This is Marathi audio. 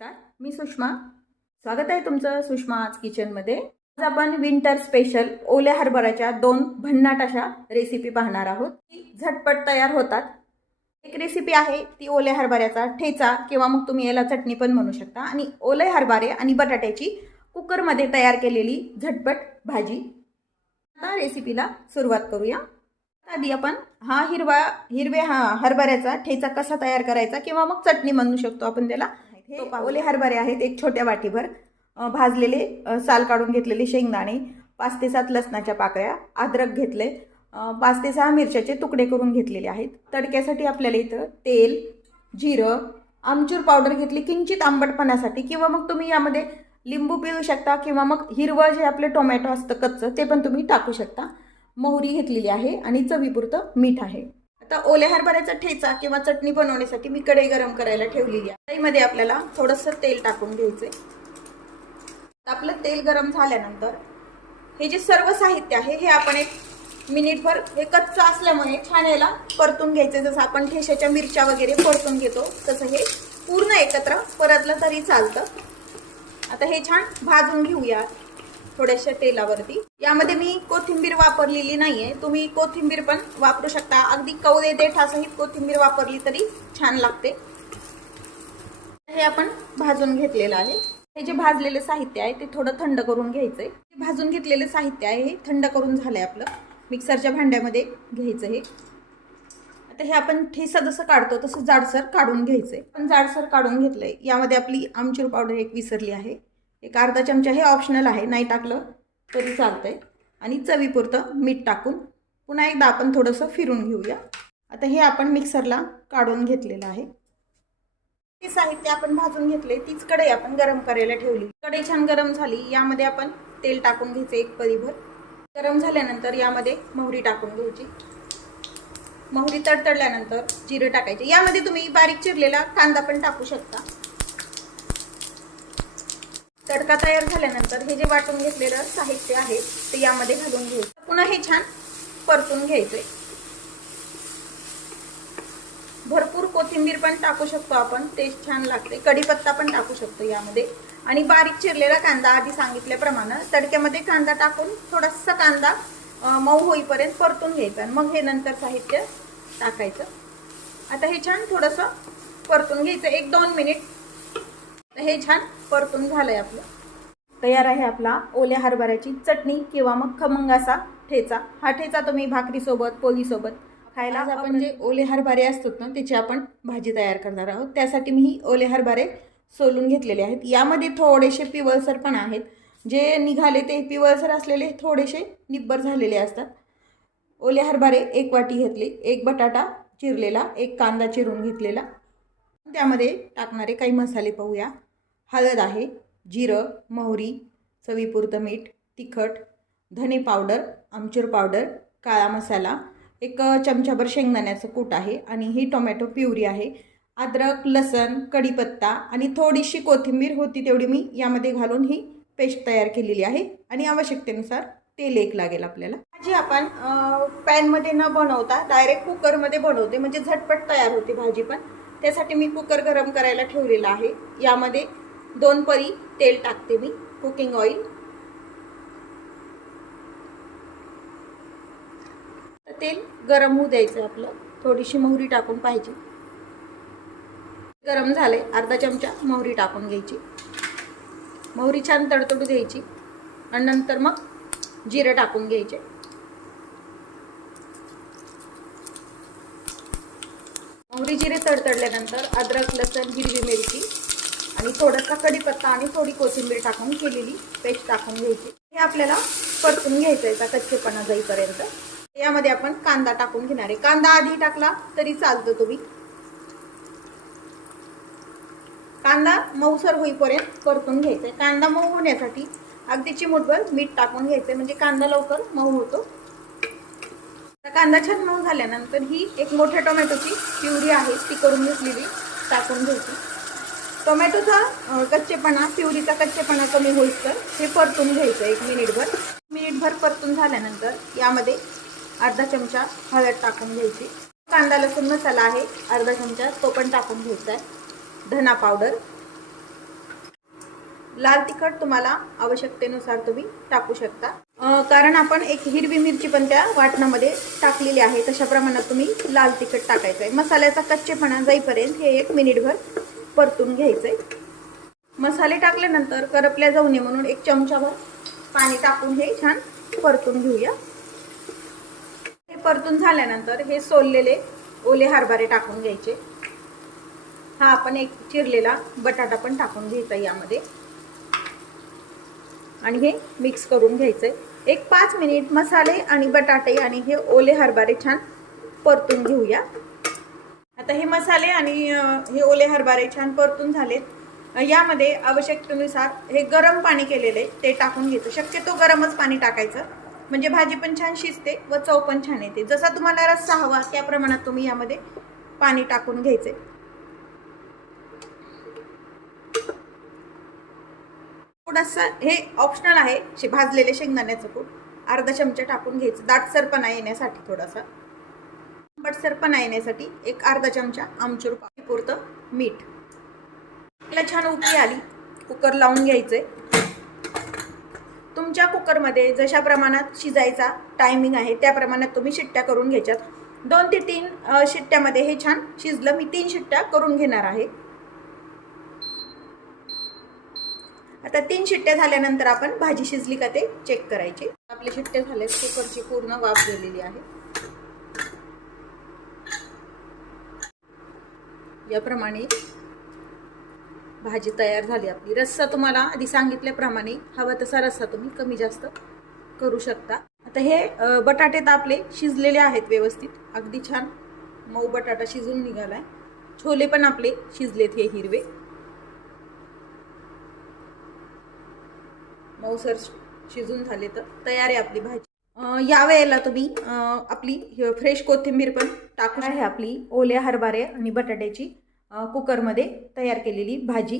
नमस्कार, मी सुषमा. स्वागत आहे तुमचं सुषमाज किचनमध्ये. आज आपण विंटर स्पेशल ओल्या हरभऱ्याच्या 2 भन्नाट अशा रेसिपी पाहणार आहोत. ती झटपट तयार होतात. एक रेसिपी आहे ती ओल्या हरभऱ्याचा ठेचा किंवा मग तुम्ही याला चटणी पण म्हणू शकता. आणि ओले हरभरे आणि बटाट्याची कुकरमध्ये तयार केलेली झटपट भाजी. आता रेसिपीला सुरुवात करूया. आधी आपण हिरव्या हरभऱ्याचा ठेचा कसा तयार करायचा किंवा मग चटणी म्हणू शकतो आपण त्याला. हे ओले हरभरे आहेत, एक छोट्या वाटीभर भाजलेले साल काढून घेतलेले शेंगदाणे, 5 ते 7 लसणाच्या पाकळ्या, अद्रक घेतले, 5 ते 6 मिरच्याचे तुकडे करून घेतलेले आहेत. तडक्यासाठी आपल्याला इथं तेल, जिरं, आमचूर पावडर घेतली किंचित आंबटपणासाठी, किंवा मग तुम्ही यामध्ये लिंबू पिळू शकता किंवा मग हिरवं जे आपले टोमॅटो असतं कच्चं ते पण तुम्ही टाकू शकता. मोहरी घेतलेली आहे आणि चवीपुरतं मीठ आहे. आता ओल्या हरभऱ्याचा ठेचा किंवा चटणी बनवण्यासाठी मी कढई गरम करायला ठेवलेली आहे. कढईमध्ये आपल्याला थोडंसं तेल टाकून घ्यायचंय. आपलं तेल गरम झाल्यानंतर हे जे सर्व साहित्य आहे हे आपण 1 मिनिटभर, हे कच्चं असल्यामुळे छान याला परतून घ्यायचं. जसं आपण ठेशाच्या मिरच्या वगैरे परतून घेतो तसं हे पूर्ण एकत्र परतलं तरी चालतं. आता हे छान भाजून घेऊया थोड्याशा तेलावरती. यामध्ये मी कोथिंबीर वापरलेली नाहीये, तुम्ही कोथिंबीर पण वापरू शकता. अगदी कवळे देठासहित कोथिंबीर वापरली तरी छान लागते. हे आपण भाजून घेतलेलं आहे. हे जे भाजलेले साहित्य आहे ते थोडं थंड करून घ्यायचंय. हे भाजून घेतलेले साहित्य आहे हे थंड करून झालंय. आपलं मिक्सरच्या भांड्यामध्ये घ्यायचं हे. आता हे आपण ठेचा जसं काढतो तसं जाडसर काढून घ्यायचंय. पण जाडसर काढून घेतलंय. यामध्ये आपली आमचूर पावडर एक विसरली आहे, एक अर्धा चमचा. हे ऑप्शनल आहे, नाही टाकलं तरी चालतंय. आणि चवीपुरतं मीठ टाकून पुन्हा एकदा आपण थोडंसं फिरून घेऊया. आता हे आपण मिक्सरला काढून घेतलेलं आहे. हे साहित्य आपण भाजून घेतले. तीच कढई आपण गरम करायला ठेवली. कढई छान गरम झाली. यामध्ये आपण तेल टाकून घ्यायचं 1 पळीभर. गरम झाल्यानंतर यामध्ये मोहरी टाकून घ्यायची. मोहरी तडतडल्यानंतर जिरं टाकायचे. यामध्ये तुम्ही बारीक चिरलेला कांदा पण टाकू शकता. तडका तयार झाल्यानंतर हे जे वाटून घेतलेलं साहित्य आहे ते यामध्ये घालून घ्यायचं. पुन्हा हे छान परतून घ्यायचंय. भरपूर कोथिंबीर पण टाकू शकतो आपण, टेस्ट छान लागते. कढीपत्ता पण टाकू शकतो यामध्ये. आणि बारीक चिरलेला कांदा, आधी सांगितल्याप्रमाणे तडक्यामध्ये कांदा टाकून थोडासा कांदा मऊ होईपर्यंत परतून घ्यायचा आणि मग हे नंतर साहित्य टाकायचं. आता हे छान थोडंसं परतून घ्यायचं 1-2 मिनिट. हे छान परतून झालंय. आपलं तयार आहे आपला ओल्या हरभऱ्याची चटणी किंवा मग खमंग असा ठेचा. हा ठेचा तुम्ही भाकरीसोबत, पोळीसोबत खायला. आज आपण जे ओले हरभरे असतात ना त्याची आपण भाजी तयार करणार आहोत. त्यासाठी मी ही ओले हरभरे सोलून घेतलेले आहेत. यामध्ये थोडेसे पिवळसर पण आहेत. जे निघाले ते पिवळसर असलेले थोडेसे निब्बर झालेले असतात. ओले हरभरे 1 वाटी घेतली, 1 बटाटा चिरलेला, 1 कांदा चिरून घेतलेला. त्यामध्ये टाकणारे काही मसाले पाहूया. हळद आहे, जिरं, मोहरी, चवीपुरतं मीठ, तिखट, धने पावडर, आमचूर पावडर, काळा मसाला, 1 चमचाभर शेंगदाण्याचं कूट आहे आणि ही टोमॅटो प्युरी आहे. अद्रक, लसण, कढीपत्ता आणि थोडीशी कोथिंबीर होती तेवढी मी यामध्ये घालून ही पेस्ट तयार केलेली आहे. आणि आवश्यकतेनुसार तेल 1 लागेल आपल्याला. भाजी आपण पॅनमध्ये न बनवता डायरेक्ट कुकरमध्ये बनवते, म्हणजे झटपट तयार होते भाजी पण. त्यासाठी मी कुकर गरम करायला ठेवलेला आहे. यामध्ये 2 पळी तेल टाकते मी, कुकिंग ऑइल. तेल गरम होऊ द्यायचं आपलं. थोडीशी मोहरी टाकून पाहिजे. गरम झाले, अर्धा चमचा मोहरी टाकून घ्यायची. मोहरी छान तडतडू द्यायची आणि नंतर मग जिरं टाकून घ्यायचे. मोहरी जिरे तडतडल्यानंतर अद्रक, लसण, हिरवी मिरची आणि थोडासा कढीपत्ता आणि थोडी कोथिंबीर टाकून केलेली पेस्ट टाकून घ्यायची. हे आपल्याला परतून घ्यायचं आहे कच्चेपणा जाईपर्यंत. यामध्ये आपण कांदा टाकून घेणार आहे. कांदा आधी टाकला तरी चालतो तुम्ही. कांदा मऊसर होईपर्यंत परतून घ्यायचा आहे. कांदा मऊ होण्यासाठी अगदी चिमूटभर मीठ टाकून घ्यायचं म्हणजे कांदा लवकर मऊ होतो. कांदा छान मऊ झाल्यानंतर ही 1 मोठ्या टोमॅटोची प्युरी आहे ती करून घेतलेली टाकून घ्यायची. टोमॅटोचा कच्चेपणा, प्युरीचा कच्चेपणा कमी होईस तर हे परतून घ्यायचं 1 मिनिटभर परतून झाल्यानंतर यामध्ये अर्धा चमचा हळद टाकून घ्यायची. कांदा लसूण मसाला आहे अर्धा चमचा, तो पण टाकून घ्यायचा आहे. धना पावडर, लाल तिखट तुम्हाला आवश्यकतेनुसार तुम्ही टाकू शकता, कारण आपण एक हिरवी मिरची पण त्या वाटणामध्ये टाकलेली आहे. तशा प्रमाणात तुम्ही लाल तिखट टाकायचं आहे. मसाल्याचा कच्चेपणा जाईपर्यंत हे 1 मिनिटभर परतून घ्यायचं आहे. मसाले टाकल्यानंतर करपल्या जाऊ नये म्हणून 1 चमचाभर पाणी टाकून हे छान परतून घेऊया. हे परतून झाल्यानंतर हे सोललेले ओले हरभरे टाकून घ्यायचे. हा आपण एक चिरलेला बटाटा पण टाकून घ्यायचा यामध्ये आणि हे मिक्स करून घ्यायचंय. 5 मिनिट मसाले आणि बटाटे आणि हे ओले हरभरे छान परतून घेऊया. आता हे मसाले आणि हे ओले हरभरे छान परतून झालेत. यामध्ये आवश्यकतेनुसार हे गरम पाणी केलेले ते टाकून घ्यायचं. शक्यतो गरमच पाणी टाकायचं, म्हणजे भाजी पण छान शिजते व चव पण छान येते. जसा तुम्हाला रस्सा हवा त्या प्रमाणात तुम्ही यामध्ये पाणी टाकून घ्यायचे. थोडंसं हे ऑप्शनल आहे, भाजलेले शेंगदाण्याचं कूट अर्धा चमचा टाकून घ्यायचं. दाटसरपणा येण्यासाठी, थोडासा बटसरपणा येण्यासाठी एक अर्धा चमचा आमचूर पुरतं मीठ. त्याला छान उकळी आली, कुकर लावून घ्यायचे. तुमच्या कुकरमध्ये जशा प्रमाणात शिजायचा टायमिंग आहे त्या प्रमाणात तुम्ही शिट्ट्या करून घ्यायच्यात. 2 ते 3 शिट्ट्यामध्ये हे छान शिजलं. मी 3 शिट्ट्या करून घेणार आहे. आता 3 शिट्ट्या झाल्यानंतर आपण भाजी शिजली का ते चेक करायचे. आपले शिट्ट्या झाले, कुकरची पूर्ण वाफ गेलेली आहे. याप्रमाणे भाजी तयार झाली आपली. रस्सा तुम्हाला आधी सांगितल्याप्रमाणे हवा तसा रस्सा तुम्ही कमी जास्त करू शकता. आता हे बटाटे तर आपले शिजलेले आहेत व्यवस्थित, अगदी छान मऊ बटाटा शिजून निघालाय. छोले पण आपले शिजलेत, हे हिरवे मऊसर शिजून झाले. तर तयार आहे आपली भाजी. या वेळेला तुम्ही आपली फ्रेश कोथिंबीर पण टाकू शकता. आपली ओल्या हरभरे आणि बटाट्याची कुकरमध्ये तयार केलेली भाजी